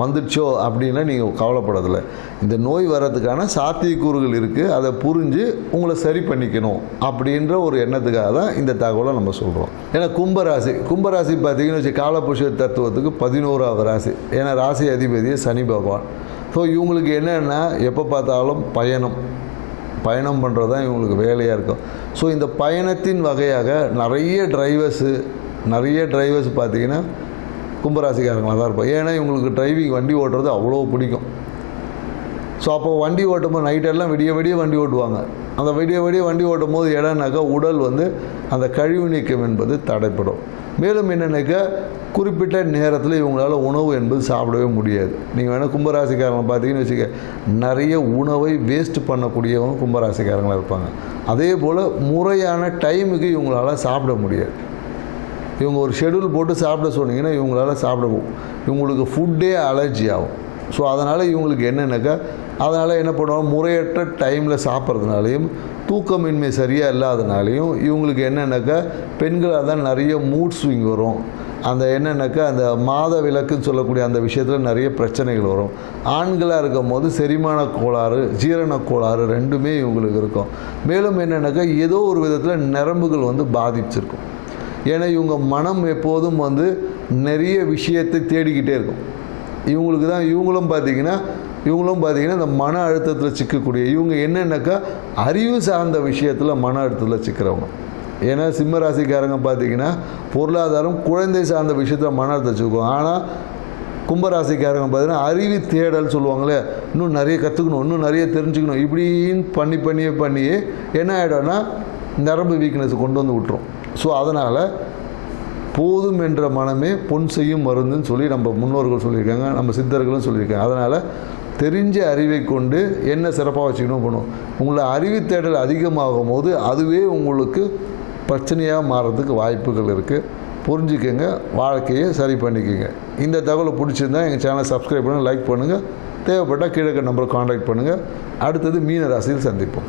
வந்துடுச்சோ அப்படின்னா நீங்கள் கவலைப்படதில்லை இந்த நோய் வர்றதுக்கான சாத்தியக்கூறுகள் இருக்குது அதை புரிஞ்சு உங்களை சரி பண்ணிக்கணும் அப்படின்ற ஒரு எண்ணத்துக்காக தான் இந்த தகவலை நம்ம சொல்கிறோம் ஏன்னா கும்பராசி கும்பராசி பார்த்தீங்கன்னா வச்சு காலபுஷ தத்துவத்துக்கு பதினோராவது ராசி. ஏன்னா ராசி அதிபதியே சனி பகவான். ஸோ இவங்களுக்கு என்னென்னா எப்போ பார்த்தாலும் பயணம். பயணம் பண்ணுறது தான் இவங்களுக்கு வேலையாக இருக்கும். ஸோ இந்த பயணத்தின் வகையாக நிறைய டிரைவர்ஸு நிறைய டிரைவர்ஸ் பார்த்தீங்கன்னா கும்பராசிக்காரங்களாக தான் இருப்போம். ஏன்னா இவங்களுக்கு டிரைவிங் வண்டி ஓட்டுறது அவ்வளோ பிடிக்கும். ஸோ அப்போ வண்டி ஓட்டும்போது நைட்டெல்லாம் விடிய விடிய வண்டி ஓட்டுவாங்க. அந்த விடிய விடிய வண்டி ஓட்டும் போது இடம்னாக்கா உடல் வந்து அந்த கழிவு நீக்கம் என்பது தடைப்படும். மேலும் என்னென்னாக்கா குறிப்பிட்ட நேரத்தில் இவங்களால் உணவு என்பது சாப்பிடவே முடியாது. நீங்கள் வேணால் கும்பராசிக்காரங்க பார்த்தீங்கன்னு வச்சுக்க நிறைய உணவை வேஸ்ட் பண்ணக்கூடியவங்க கும்பராசிக்காரங்களாக இருப்பாங்க. அதே போல் முறையான டைமுக்கு இவங்களால் சாப்பிட முடியாது. இவங்க ஒரு ஷெடியூல் போட்டு சாப்பிட சொன்னீங்கன்னா இவங்களால சாப்பிடவும் இவங்களுக்கு ஃபுட்டே அலர்ஜி ஆகும். ஸோ அதனால் இவங்களுக்கு என்னென்னாக்கா அதனால் என்ன பண்ணுவாங்க முறையற்ற டைமில் சாப்பிட்றதுனாலையும் தூக்கமின்மை சரியாக இல்லாதனாலையும் இவங்களுக்கு என்னென்னாக்கா பெண்களாக தான் நிறைய மூட் ஸ்விங் வரும். அந்த என்னென்னாக்கா அந்த மாத விளக்குன்னு சொல்லக்கூடிய அந்த விஷயத்தில் நிறைய பிரச்சனைகள் வரும். ஆண்களாக இருக்கும் போது செரிமான கோளாறு ஜீரண கோளாறு ரெண்டுமே இவங்களுக்கு இருக்கும். மேலும் என்னென்னாக்கா ஏதோ ஒரு விதத்தில் நரம்புகள் வந்து பாதிச்சிருக்கும். ஏன்னா இவங்க மனம் எப்போதும் வந்து நிறைய விஷயத்தை தேடிக்கிட்டே இருக்கும். இவங்களுக்கு தான் இவங்களும் பார்த்தீங்கன்னா இவங்களும் பார்த்தீங்கன்னா இந்த மன அழுத்தத்தில் சிக்கக்கூடிய இவங்க என்னென்னாக்கா அறிவு சார்ந்த விஷயத்தில் மன அழுத்தத்தில் சிக்கிறவங்க. ஏன்னா சிம்ம ராசிக்காரங்க பார்த்தீங்கன்னா பொருளாதாரம் குழந்தை சார்ந்த விஷயத்தில் மன அழுத்தம் வச்சுக்குவோம் ஆனால் கும்பராசிக்காரங்க பார்த்தீங்கன்னா அறிவு தேடல் சொல்லுவாங்களே இன்னும் நிறைய கற்றுக்கணும் இன்னும் நிறைய தெரிஞ்சுக்கணும் இப்படின்னு பண்ணி பண்ணியே பண்ணியே என்ன ஆகிடும்னா நரம்பு வீக்னஸ் கொண்டு வந்து விட்டுரும். ஸோ அதனால் போதும் என்ற மனமே பொன் செய்யும் மருந்துன்னு சொல்லி நம்ம முன்னோர்கள் சொல்லியிருக்காங்க நம்ம சித்தர்களும் சொல்லியிருக்காங்க. அதனால் தெரிஞ்ச அறிவை கொண்டு என்ன சிறப்பாக வச்சுக்கணும் பண்ணும் உங்களை அறிவு தேடல் அதிகமாகும் போது அதுவே உங்களுக்கு பிரச்சனையாக மாறுறதுக்கு வாய்ப்புகள் இருக்குது புரிஞ்சுக்கோங்க வாழ்க்கையை சரி பண்ணிக்கோங்க. இந்த தகவலை பிடிச்சிருந்தா எங்கள் சேனலை சப்ஸ்கிரைப் பண்ணுங்கள் லைக் பண்ணுங்கள் தேவைப்பட்டால் கீழே நம்பரை காண்டாக்ட் பண்ணுங்கள் அடுத்தது மீன ராசியில் சந்திப்போம்.